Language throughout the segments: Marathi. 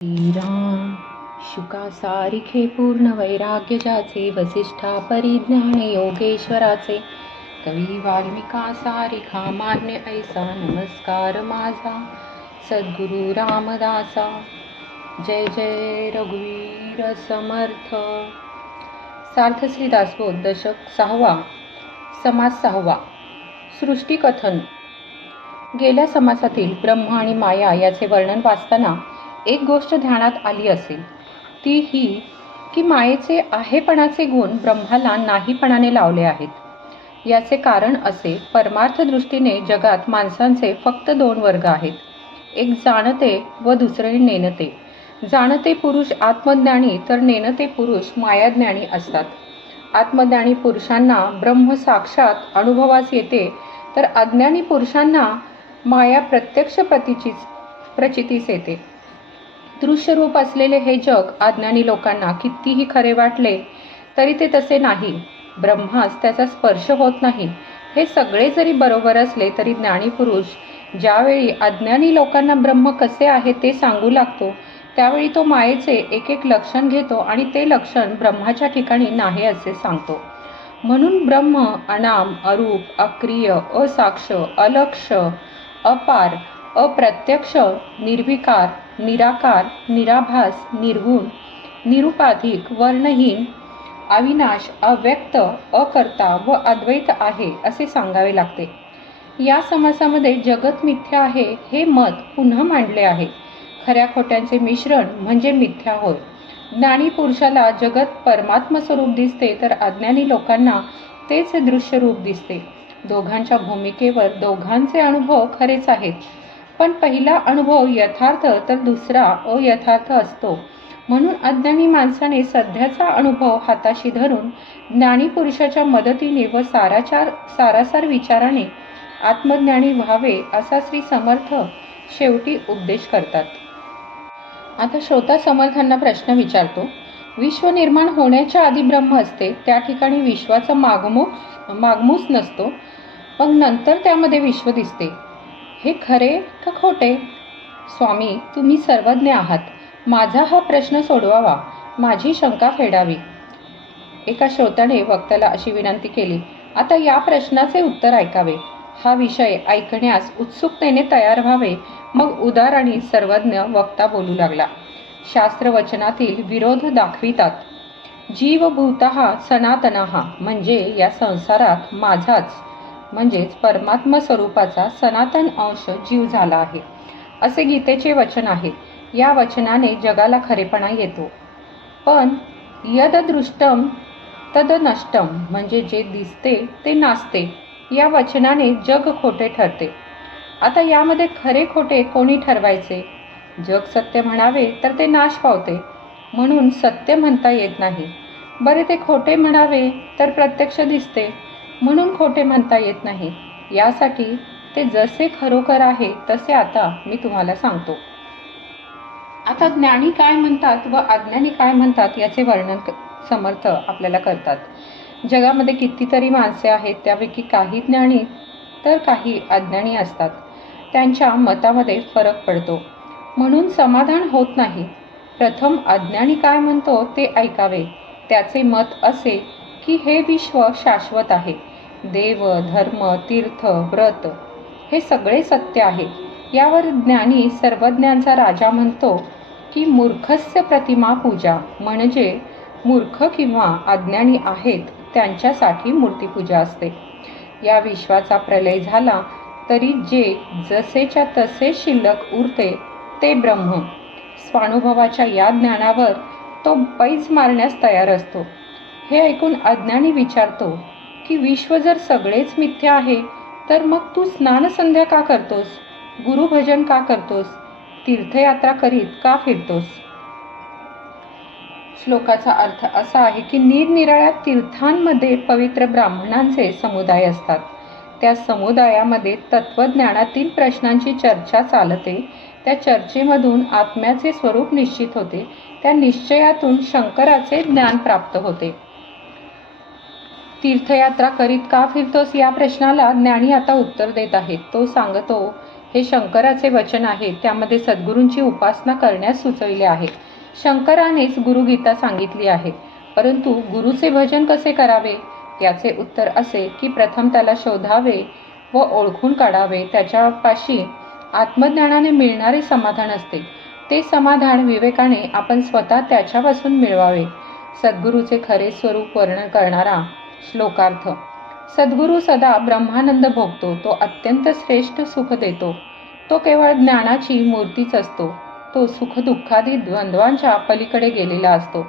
श्रीराम शुका सारिखे पूर्ण वैराग्य ज्याचे वसिष्ठा परिज्ञान योगेश्वराचे कवी वाल्मिका सारिखा मान्य ऐसा नमस्कार माझा सद्गुरु रामदासा जय जय रघुवीर समर्थ सार्थश्री दासबोध दशक सहावा समास सहावा सृष्टिकथन गेल्या समासातील ब्रह्म आणि माया याचे वर्णन वाचताना एक गोष्ट ध्यानात आली असेल ती ही की मायेचे आहेपणाचे गुण ब्रह्माला नाहीपणाने लावले आहेत. याचे कारण असे परमार्थ दृष्टीने जगात माणसांचे फक्त दोन वर्ग आहेत एक जाणते व दुसरे नेनते जाणते पुरुष आत्मज्ञानी तर नेनते पुरुष मायाज्ञानी असतात. आत्मज्ञानी पुरुषांना ब्रह्म साक्षात अनुभवास येते तर अज्ञानी पुरुषांना माया प्रत्यक्ष प्रतीचीच प्रचितीस येते. दृश्य रूप असलेले हे जग अज्ञानी लोकांना कितीही खरे वाटले तरी ते तसे नाही. ब्रह्मास त्याचा स्पर्श होत नाही. हे सगळे जरी बरोबर असले तरी ज्ञानीपुरुष ज्यावेळी अज्ञानी लोकांना ब्रह्म कसे आहे ते सांगू लागतो त्यावेळी तो मायेचे एक एक लक्षण घेतो आणि ते लक्षण ब्रह्माच्या ठिकाणी नाही असे सांगतो. म्हणून ब्रह्म अनाम अरूप अक्रिय असाक्ष अलक्ष अपार अप्रत्यक्ष निर्विकार निराकार निराभास निर्गुण निरुपाधिक वर्णहीन अविनाश अव्यक्त अकर्ता व अद्वैत आहे असे सांगावे लागते. या समासामध्ये जगत मिथ्या आहे हे मत पुन्हा मांडले आहे. खऱ्या खोट्यांचे मिश्रण म्हणजे मिथ्या होय. ज्ञानी पुरुषाला जगत परमात्म स्वरूप दिसते तर अज्ञानी लोकांना तेच दृश्य रूप दिसते. दोघांच्या भूमिकेवर दोघांचे अनुभव खरेच आहेत. पण पहिला अनुभव यथार्थ तर दुसरा अयथार्थ असतो. म्हणून अज्ञानी माणसाने सध्याचा अनुभव हाताशी धरून ज्ञानी पुरुषाच्या मदतीने व साराचार सारासार विचाराने आत्मज्ञानी व्हावे असा श्री समर्थ शेवटी उपदेश करतात. आता श्रोता समर्थांना प्रश्न विचारतो. विश्व निर्माण होण्याच्या आधी ब्रह्म असते त्या ठिकाणी विश्वाचा मागमूस मागमूस नसतो. मग नंतर त्यामध्ये विश्व दिसते. हे खरे का खोटे? स्वामी तुम्ही सर्वज्ञ आहात. माझा हा प्रश्न सोडवावा. माझी शंका फेडावी. एका श्रोत्याने वक्त्याला अशी विनंती केली आता या प्रश्नाचे उत्तर ऐकावे. हा विषय ऐकण्यास उत्सुकतेने तयार व्हावे. मग उदार आणि सर्वज्ञ वक्ता बोलू लागला. शास्त्रवचनातील विरोध दाखवितात. जीवभूत सनातन म्हणजे या संसारात माझाच. म्हणजेच परमात्मा स्वरूपाचा सनातन अंश जीव झाला आहे. असे गीतेचे वचन आहे. या वचनाने जगाला खरेपणा येतो. पण यददृष्टम तद नष्टम म्हणजे जे दिसते ते नाचते या वचनाने जग खोटे ठरते. आता यामध्ये खरे खोटे कोणी ठरवायचे? जग सत्य म्हणावे तर ते नाश पावते. म्हणून सत्य म्हणता येत नाही. बरे ते खोटे म्हणावे तर प्रत्यक्ष दिसते. म्हणून खोटे म्हणता येत नाही. यासाठी ते जसे खरोखर आहे तसे आता मी तुम्हाला सांगतो. आता ज्ञानी काय म्हणतात व अज्ञानी काय म्हणतात याचे वर्णन समर्थ आपल्याला करतात. जगामध्ये कितीतरी माणसे आहेत त्यापैकी काही ज्ञानी तर काही अज्ञानी असतात. त्यांच्या मतामध्ये फरक पडतो. म्हणून समाधान होत नाही. प्रथम अज्ञानी काय म्हणतो ते ऐकावे. त्याचे मत असे की हे विश्व शाश्वत आहे. देव धर्म तीर्थ व्रत हे सगळे सत्य आहे. यावर ज्ञानी सर्वज्ञांचा राजा म्हणतो की मूर्खस्य प्रतिमा पूजा म्हणजे मूर्ख किंवा अज्ञानी आहेत त्यांच्यासाठी मूर्तीपूजा असते. या विश्वाचा प्रलय झाला तरी जे जसेच्या तसे शिल्लक उरते ते ब्रह्म. स्वानुभवाच्या या ज्ञानावर तो पैज मारण्यास तयार असतो. हे ऐकून अज्ञानी विचारतो की विश्व जर सगळेच मिथ्या आहे तर मग तू स्नानसंध्या का करतोस? गुरुभजन का करतोस? तीर्थयात्रा करीत का फिरतोस? श्लोकाचा अर्थ असा आहे की निरनिराळ्या तीर्थांमध्ये पवित्र ब्राह्मणांचे समुदाय असतात. त्या समुदायामध्ये तत्वज्ञानातील प्रश्नांची चर्चा चालते त्या चर्चेमधून आत्म्याचे स्वरूप निश्चित होते त्या निश्चयातून शंकराचे ज्ञान प्राप्त होते. तीर्थयात्रा करीत का फिरतोस या प्रश्नाला ज्ञानी आता उत्तर देत आहेत. तो सांगतो हे शंकराचे वचन आहे त्यामध्ये सद्गुरूंची उपासना करण्यास सुचविले आहे. शंकरानेच गुरुगीता सांगितली आहे. परंतु गुरुचे भजन कसे करावे? याचे उत्तर असे की प्रथम त्याला शोधावे व ओळखून काढावे. त्याच्यापाशी आत्मज्ञानाने मिळणारे समाधान असते. ते समाधान विवेकाने आपण स्वतः त्याच्यापासून मिळवावे. सद्गुरूचे खरे स्वरूप वर्णन करणारा श्लोकार्थ. सद्गुरू सदा ब्रह्मानंद भोगतो तो अत्यंत श्रेष्ठ सुख देतो. तो केवळ ज्ञानाची मूर्तीच असतो. तो सुख दुःखादी द्वंद्वांच्या पलीकडे गेलेला असतो.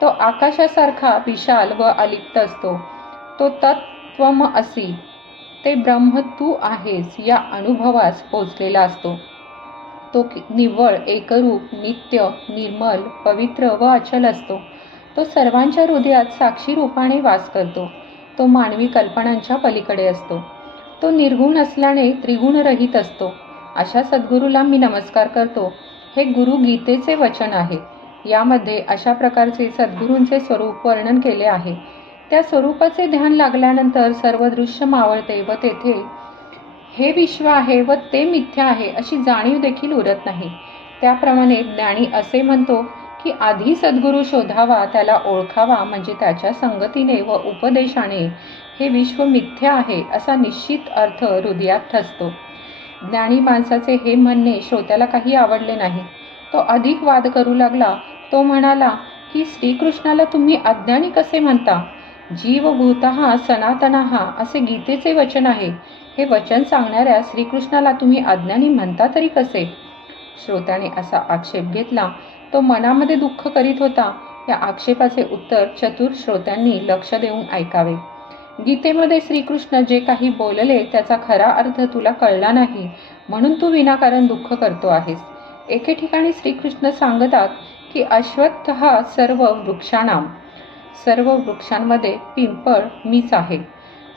तो आकाशासारखा विशाल व अलिप्त असतो. तो तत्वम असी ते ब्रह्म तू आहेस या अनुभवास पोचलेला असतो. तो निव्वळ एकरूप नित्य निर्मल पवित्र व अचल असतो. तो सर्वांच्या हृदयात साक्षी रूपाने वास करतो. तो मानवी कल्पनांच्या पलीकडे असतो. तो निर्गुण असल्याने त्रिगुण रहित असतो. अशा सद्गुरूला मी नमस्कार करतो. हे गुरु गीतेचे वचन आहे. यामध्ये अशा प्रकारचे सद्गुरूंचे स्वरूप वर्णन केले आहे. त्या स्वरूपाचे ध्यान लागल्यानंतर सर्व दृश्य मावळते व तेथे हे विश्व आहे व ते मिथ्या आहे अशी जाणीव देखील उरत नाही. त्याप्रमाणे ज्ञानी असे म्हणतो की आधी सद्गुरू शोधावा त्याला ओळखावा म्हणजे त्याच्या संगतीने व उपदेशाने हे विश्व मिथ्य आहे असा निश्चित अर्थ हृदयात ठसतो. ज्ञानी माणसाचे हे म्हणणे श्रोत्याला काही आवडले नाही. तो अधिक वाद करू लागला. तो म्हणाला की श्रीकृष्णाला तुम्ही अज्ञानी कसे म्हणता? जीवभूत सनातन असे गीतेचे वचन आहे. हे वचन सांगणाऱ्या श्रीकृष्णाला तुम्ही अज्ञानी म्हणता तरी कसे? श्रोत्याने असा आक्षेप घेतला तो मनामध्ये दुःख करीत होता या आक्षेपाचे उत्तर चतुर श्रोत्यांनी लक्ष देऊन ऐकावे. गीतेमध्ये श्रीकृष्ण जे काही बोलले त्याचा खरा अर्थ तुला कळला नाही म्हणून तू विनाकारण दुःख करतो आहेस. एके ठिकाणी श्रीकृष्ण सांगतात की अश्वत्थ हा सर्व वृक्षाणाम सर्व वृक्षांमध्ये पिंपळ मीच आहे.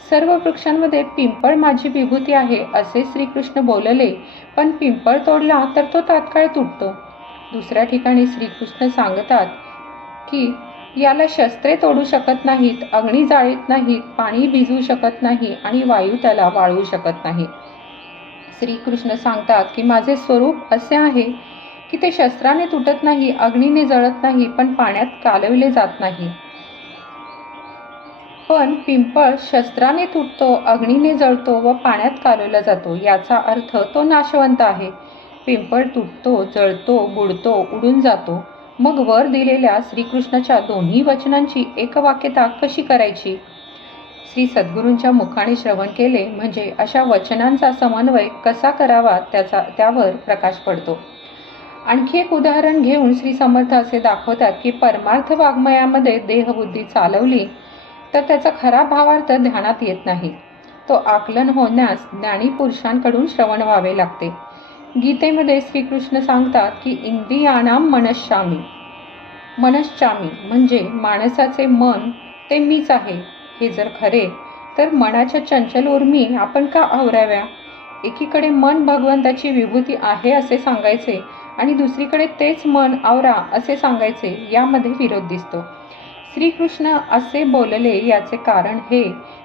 सर्व वृक्षांमध्ये पिंपळ माझी विभूती आहे असे श्रीकृष्ण बोलले पण पिंपळ तोडला तर तो तात्काळ तुटतो. दुसऱ्या ठिकाणी श्रीकृष्ण सांगतात की याला शस्त्रे तोडू शकत नाहीत अग्नी जाळीत नाहीत पाणी भिजवू शकत नाही आणि वायू त्याला वाळवू शकत नाही. श्रीकृष्ण सांगतात की माझे स्वरूप असे आहे की ते शस्त्राने तुटत नाही अग्नीने जळत नाही पण पाण्यात कालविले जात नाही. पण पिंपळ शस्त्राने तुटतो अग्नीने जळतो व पाण्यात कालवला जातो याचा अर्थ तो नाशवंत आहे. पिंपळ तुटतो जळतो बुडतो उडून जातो. मग वर दिलेल्या श्रीकृष्णाच्या दोन्ही वचनांची एकवाक्यता कशी करायची? श्री सद्गुरूंच्या मुखाने श्रवण केले म्हणजे अशा वचनांचा समन्वय कसा करावा त्याचा त्यावर प्रकाश पडतो. आणखी एक उदाहरण घेऊन श्री समर्थ असे दाखवतात की परमार्थ वाङ्मयामध्ये देहबुद्धी चालवली तर त्याचा खरा भावार्थ ध्यानात येत नाही. तो आकलन होण्यास ज्ञानी पुरुषांकडून श्रवण व्हावे लागते. गीतेमध्ये श्रीकृष्ण सांगतात की इंद्रियाना मनश्यामी मनश्चामी म्हणजे माणसाचे मन ते मीच आहे. हे जर खरे तर मनाच्या चंचल उर्मी आपण का आवराव्या? एकीकडे मन भगवंताची विभूती आहे असे सांगायचे आणि दुसरीकडे तेच मन आवरा असे सांगायचे यामध्ये विरोध दिसतो. श्रीकृष्ण असे बोलले याचे कारण हे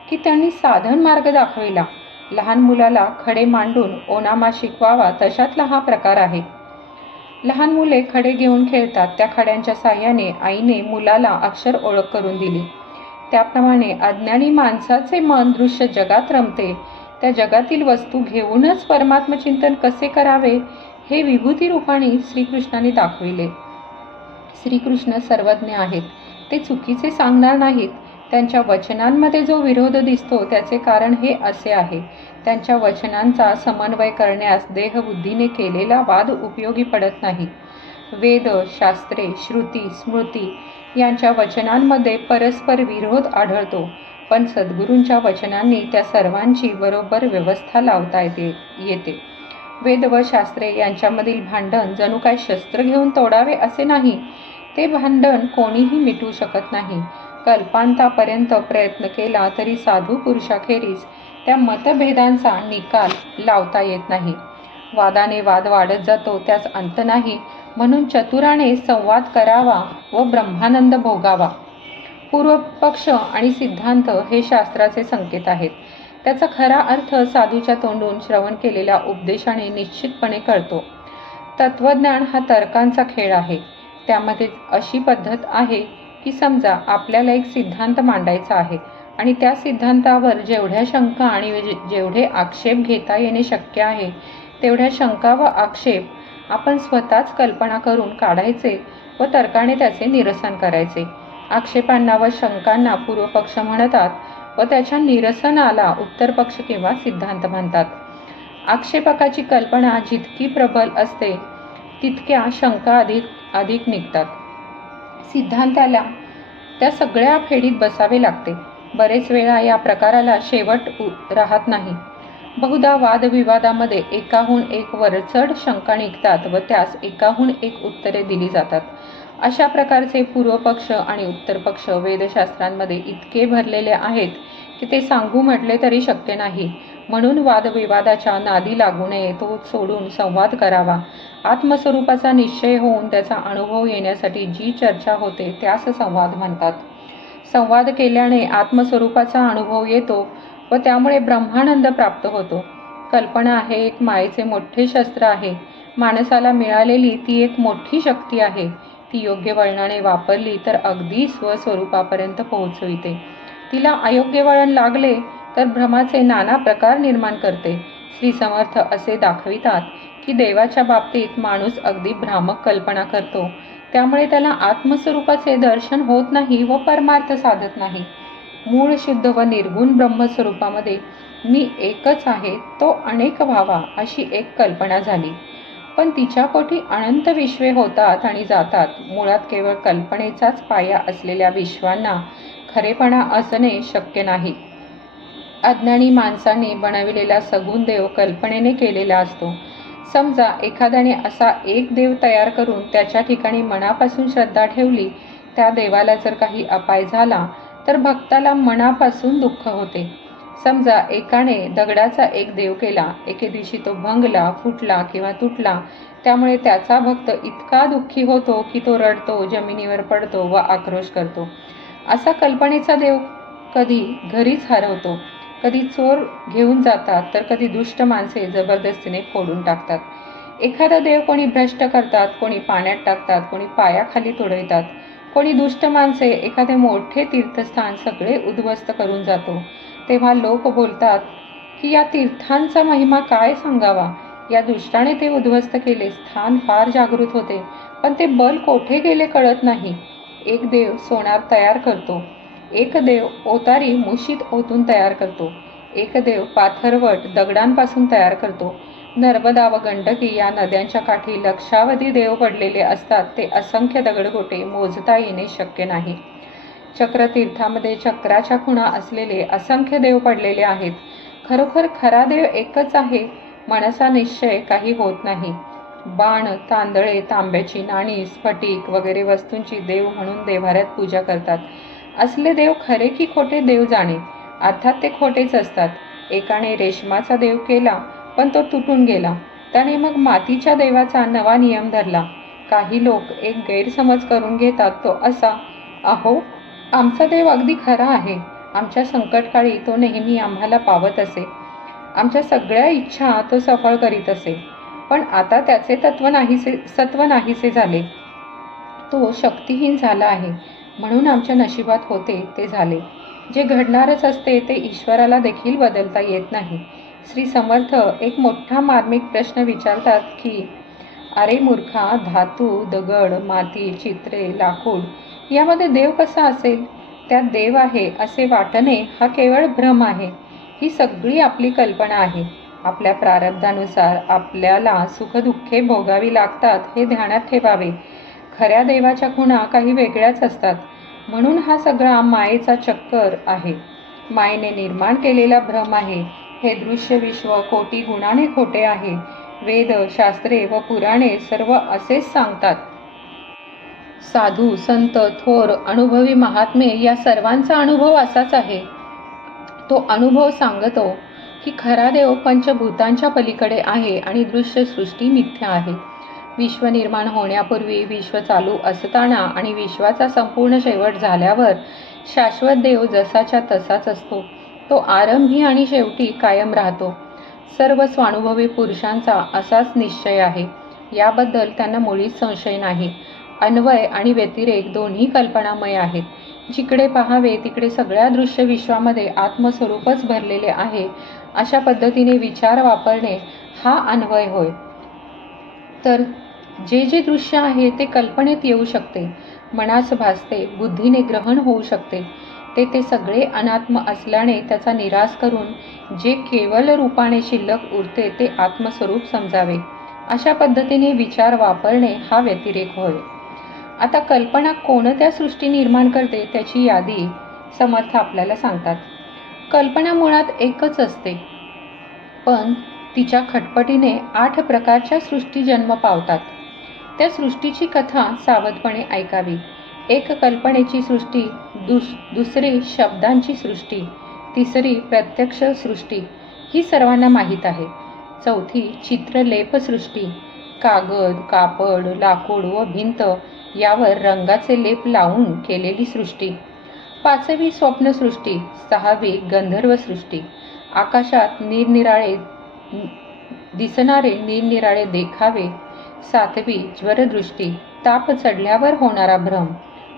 की त्यांनी साधन मार्ग दाखविला. लहान मुलाला खडे मांडून ओनामा शिकवावा तशातला हा प्रकार आहे. लहान मुले खडे घेऊन खेळतात. त्या खड्यांच्या साह्याने आईने मुलाला अक्षर ओळख करून दिली. त्याप्रमाणे अज्ञानी माणसाचे मन दृश्य जगात रमते. त्या जगातील वस्तू घेऊनच परमात्मचिंतन कसे करावे हे विभूती रूपाने श्रीकृष्णाने दाखविले. श्रीकृष्ण सर्वज्ञ आहेत. ते चुकीचे सांगणार नाहीत. त्यांच्या वचनांमध्ये जो विरोध दिसतो त्याचे कारण हे असे आहे. त्यांच्या वचनांचा समन्वय करण्यास देहबुद्धीने केलेला वाद उपयोगी पडत नाही. वेद शास्त्रे श्रुती स्मृती यांच्या वचनांमध्ये परस्पर विरोध आढळतो पण सद्गुरूंच्या वचनांनी त्या सर्वांची बरोबर व्यवस्था लावता येते येते. वेद व शास्त्रे यांच्यामधील भांडण जणू काय शस्त्र घेऊन तोडावे असे नाही? ते भांडण कोणीही मिटू शकत नाही. कल्पांतापर्यंत प्रयत्न केला तरी साधू पुरुषाखेरीज त्या मतभेदांचा निकाल लावता येत नाही. वादाने वाद वाढत जातो त्यास अंत नाही म्हणून चतुराने संवाद करावा व ब्रह्मानंद भोगावा. पूर्वपक्ष आणि सिद्धांत हे शास्त्राचे संकेत आहेत. त्याचा खरा अर्थ साधूच्या तोंडून श्रवण केलेल्या उपदेशाने निश्चितपणे कळतो. तत्वज्ञान हा तर्कांचा खेळ आहे. त्यामध्ये अशी पद्धत आहे की समजा आपल्याला एक सिद्धांत मांडायचा आहे आणि त्या सिद्धांतावर जेवढ्या शंका आणि जेवढे आक्षेप घेता येणे शक्य आहे तेवढ्या शंका व आक्षेप आपण स्वतःच कल्पना करून काढायचे व तर्काने त्याचे निरसन करायचे. आक्षेपांना व शंकांना पूर्वपक्ष म्हणतात व त्याच्या निरसनाला उत्तर पक्ष किंवा सिद्धांत म्हणतात. आक्षेपकाची कल्पना जितकी प्रबल असते तितक्या शंका अधिक अधिक निघतात. सिद्धांताला त्या सगळ्या फेडीत बसावे लागते. बरेच वेळा या प्रकाराला शेवट उ- राहत नाही. बहुधा वादविवादामध्ये एकाहून एक वरचढ शंका निघतात व त्यास एकाहून एक उत्तरे दिली जातात. अशा प्रकारचे पूर्वपक्ष आणि उत्तरपक्ष वेदशास्त्रांमध्ये इतके भरलेले आहेत की ते सांगू म्हटले तरी शक्य नाही. म्हणून वादविवादाच्या नादी लागू नये तो सोडून संवाद करावा. आत्मस्वरूपाचा निश्चय होऊन त्याचा अनुभव येण्यासाठी जी चर्चा होते त्यास संवाद म्हणतात. संवाद केल्याने आत्मस्वरूपाचा अनुभव येतो व त्यामुळे ब्रह्मानंद प्राप्त होतो. कल्पना हे एक मायेचे मोठे शस्त्र आहे. माणसाला मिळालेली ती एक मोठी शक्ती आहे. ती योग्य वळणाने वापरली तर अगदी स्वस्वरूपापर्यंत पोहोचविते. तिला अयोग्य वळण लागले तर भ्रमाचे नाना प्रकार निर्माण करते. श्री समर्थ असे दाखवितात की देवाच्या बाबतीत माणूस अगदी भ्रामक कल्पना करतो. त्यामुळे त्याला आत्मस्वरूपाचे दर्शन होत नाही व परमार्थ साधत नाही. मूळ शुद्ध व निर्गुण ब्रह्मस्वरूपामध्ये मी एकच आहे तो अनेक व्हावा अशी एक कल्पना झाली. पण तिच्या पोटी अनंत विश्वे होतात आणि जातात. मुळात केवळ कल्पनेचाच पाया असलेल्या विश्वांना खरेपणा असणे शक्य नाही. अज्ञानी माणसांनी बनविलेला सगुण देव कल्पनेने केलेला असतो. समजा एखाद्याने असा एक देव तयार करून त्याच्या ठिकाणी मनापासून श्रद्धा ठेवली त्या देवाला जर काही अपाय झाला तर भक्ताला मनापासून दुःख होते. समजा एकाने दगडाचा एक देव केला एके दिवशी तो भंगला फुटला किंवा तुटला त्यामुळे त्याचा भक्त इतका दुःखी होतो की तो रडतो जमिनीवर पडतो व आक्रोश करतो. असा कल्पनेचा देव कधी घरीच हरवतो. कधी चोर घेऊन जातात तर कधी दुष्ट माणसे जबरदस्तीने फोडून टाकतात. एखादा देव कोणी भ्रष्ट करतात कोणी पाण्यात टाकतात कोणी पायाखाली तुडवितात. कोणी दुष्ट माणसे एखादे मोठे तीर्थस्थान सगळे उद्ध्वस्त करून जातो. तेव्हा लोक बोलतात की या तीर्थांचा महिमा काय सांगावा? या दुष्टाने ते उद्ध्वस्त केले स्थान फार जागृत होते पण ते बल कोठे गेले कळत नाही. एक देव सोनार तयार करतो. एकदेव ओतारी मुशीत ओतून तयार करतो. एकदेव पाथरवट दगडांपासून तयार करतो. नर्मदा व गंडकी या नद्यांच्या काठी लक्षावधी देव पडलेले असतात ते असंख्य दगडगोटे मोजता येणे शक्य नाही. चक्रतीर्थामध्ये चक्राच्या खुणा असलेले असंख्य देव पडलेले आहेत. खरोखर खरा देव एकच आहे मनसा निश्चय काही होत नाही. बाण तांदळे तांब्याची नाणी स्फटिक वगैरे वस्तूंची देव म्हणून देवाऱ्यात पूजा करतात. असले देव खरे की खोटे देव जाणे. अर्थात ते खोटेच असतात. एकाने रेशमाचा देव केला पण तो तुटून गेला. त्याने मग मातीच्या देवाचा नवा नियम धरला. काही लोक एक गैरसमज करून घेतात तो असा अहो आमचा देव अगदी खरा आहे. आमच्या संकटकाळी तो नेहमी आम्हाला पावत असे. आमच्या सगळ्या इच्छा तो सफळ करीत असे. पण आता त्याचे तत्व नाहीसे सत्व नाहीसे झाले. तो शक्तिहीन झाला आहे. म्हणून आमच्या नशिबात होते ते झाले. जे घडणारच असते ते ईश्वराला देखील बदलता येत नाही. श्री समर्थ एक मोठा मार्मिक प्रश्न विचारतात की अरे मूर्खा धातू दगड माती चित्रे लाकूड यामध्ये देव कसा असेल? त्यात देव आहे असे वाटणे हा केवळ भ्रम आहे. ही सगळी आपली कल्पना आहे. आपल्या प्रारब्धानुसार आपल्याला सुखदुःखे भोगावी लागतात हे ध्यानात ठेवावे. खऱ्या देवाच्या खुणा काही वेगळ्याच असतात. म्हणून हा सगळा मायेचा चक्कर आहे. मायेने निर्माण केलेला भ्रम आहे. हे दृश्य विश्व कोटी गुणाने खोटे आहे. वेद शास्त्रे व पुराणे सर्व असेच सांगतात. साधू संत थोर अनुभवी महात्मे या सर्वांचा अनुभव असाच आहे. तो अनुभव सांगतो की खरा देव पंचभूतांच्या पलीकडे आहे आणि दृश्य सृष्टी मिथ्या आहे. विश्व निर्माण होण्यापूर्वी विश्व चालू असताना आणि विश्वाचा संपूर्ण शेवट झाल्यावर शाश्वत देव जसाच्या तसाच असतो. तो आरंभी आणि शेवटी कायम राहतो. सर्व स्वानुभवी पुरुषांचा असाच निश्चय आहे. याबद्दल त्यांना मुळीच संशय नाही. अन्वय आणि व्यतिरेक दोन्ही कल्पनामय आहेत. जिकडे पहावे तिकडे सगळ्या दृश्य विश्वामध्ये आत्मस्वरूपच भरलेले आहे. अशा पद्धतीने विचार वापरणे हा अन्वय होय. तर जे जे दृश्य आहे ते कल्पनेत येऊ शकते. मनास भासते बुद्धीने ग्रहण होऊ शकते. ते ते सगळे अनात्म असल्याने त्याचा निराश करून जे केवल रूपाने शिल्लक उरते ते आत्मस्वरूप समजावे. अशा पद्धतीने विचार वापरणे हा व्यतिरेक होय. आता कल्पना कोणत्या सृष्टी निर्माण करते त्याची यादी समर्थ आपल्याला सांगतात. कल्पना मुळात एकच असते. पण तिच्या खटपटीने आठ प्रकारच्या सृष्टी जन्म पावतात. त्या सृष्टीची कथा सावधपणे ऐकावी. एक कल्पनेची सृष्टी दुस दुसरी शब्दांची सृष्टी तिसरी प्रत्यक्ष सृष्टी ही सर्वांना माहीत आहे. चौथी चित्रलेप सृष्टी कागद कापड लाकूड व भिंत यावर रंगाचे लेप लावून केलेली सृष्टी. पाचवी स्वप्नसृष्टी सहावी गंधर्व सृष्टी. आकाशात निरनिराळे दिसणारे निरनिराळे देखावे सातवी ज्वरदृष्टी ताप चढल्यावर होणारा भ्रम.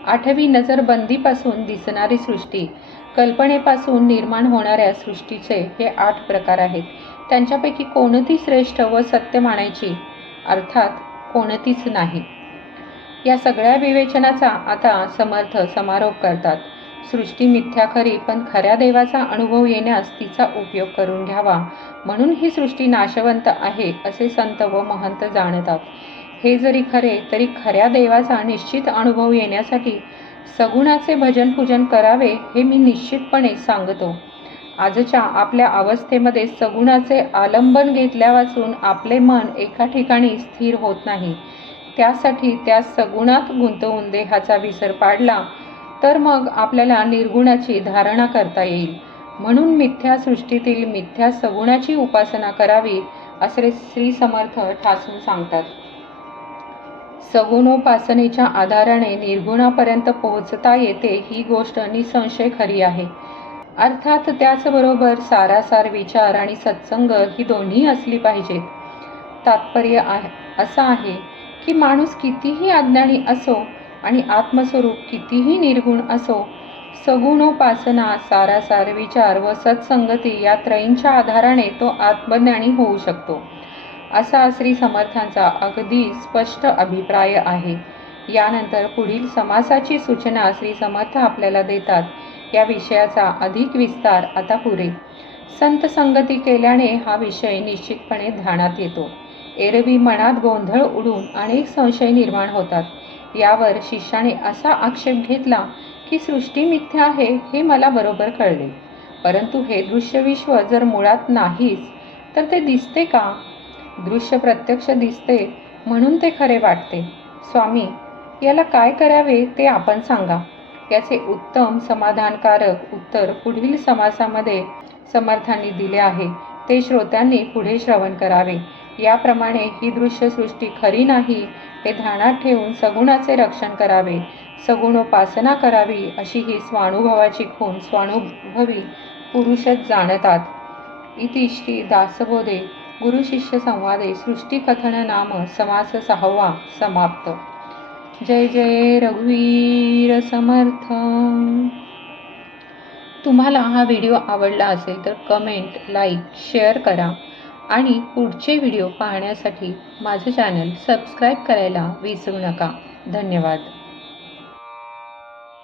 आठवी नजरबंदीपासून दिसणारी सृष्टी कल्पनेपासून निर्माण होणाऱ्या सृष्टीचे हे आठ प्रकार आहेत. त्यांच्यापैकी कोणती श्रेष्ठ व सत्य मानायची? अर्थात कोणतीच नाही. या सगळ्या विवेचनाचा आता समर्थ समारोप करतात. सृष्टी मिथ्या खरी पण खऱ्या देवाचा अनुभव येण्यास तिचा उपयोग करून घ्यावा. म्हणून ही सृष्टी नाशवंत आहे असे संत व महंत जाणतात. हे जरी खरे तरी खऱ्या देवाचा निश्चित अनुभव येण्यासाठी सगुणाचे भजन पूजन करावे हे मी निश्चितपणे सांगतो. आजच्या आपल्या अवस्थेमध्ये सगुणाचे आलंबन घेतल्यापासून आपले मन एका ठिकाणी स्थिर होत नाही. त्यासाठी त्या सगुणात गुंतवून देहाचा विसर पाडला तर मग आपल्याला निर्गुणाची धारणा करता येईल. म्हणून मिथ्या सृष्टीतील मिथ्या सगुणाची उपासना करावी असे श्री समर्थ ठासून सांगतात. सगुणोपासनेच्या आधाराने निर्गुणापर्यंत पोहोचता येते ही गोष्ट निसंशय खरी आहे. अर्थात त्याचबरोबर सारासार विचार आणि सत्संग ही दोन्ही असली पाहिजेत. तात्पर्य आहे असं आहे की माणूस कितीही अज्ञानी असो आणि आत्मस्वरूप कितीही निर्गुण असो सगुणोपासना सारासार विचार व सत्संगती या त्रयींच्या आधाराने तो आत्मज्ञानी होऊ शकतो. असा श्री समर्थांचा अगदी स्पष्ट अभिप्राय आहे. यानंतर पुढील समासाची सूचना श्री समर्थ आपल्याला देतात. या विषयाचा अधिक विस्तार आता पुरे संत संगती केल्याने हा विषय निश्चितपणे ध्यानात येतो. एरवी मनात गोंधळ उडून अनेक संशय निर्माण होतात. यावर शिष्याने असा आक्षेप घेतला की सृष्टी मिथ्या आहे हे मला बरोबर कळले. परंतु हे दृश्य विश्व जर मुळात नाहीच तर ते दिसते का? दृश्य प्रत्यक्ष दिसते म्हणून ते खरे वाटते. स्वामी याला काय करावे ते आपण सांगा. याचे उत्तम समाधानकारक उत्तर पुढील समासामध्ये समर्थांनी दिले आहे. ते श्रोत्यांनी पुढे श्रवण करावे. याप्रमाणे ही दृश्यसृष्टी खरी नाही हे ध्यानात ठेवून सगुणाचे रक्षण करावे सगुणोपासना करावी अशी ही स्वानुभवाची खून स्वानुभवी पुरुषच जाणतात. इति श्री दासबोधे गुरुशिष्य संवादे सृष्टिकथन नाम समास सहावा समाप्त. जय जय रघुवीर समर्थ. तुम्हाला हा व्हिडिओ आवडला असेल तर कमेंट लाईक शेअर करा. आणि पुढचे व्हिडिओ पाहण्यासाठी माझं चॅनल सबस्क्राईब करायला विसरू नका. धन्यवाद.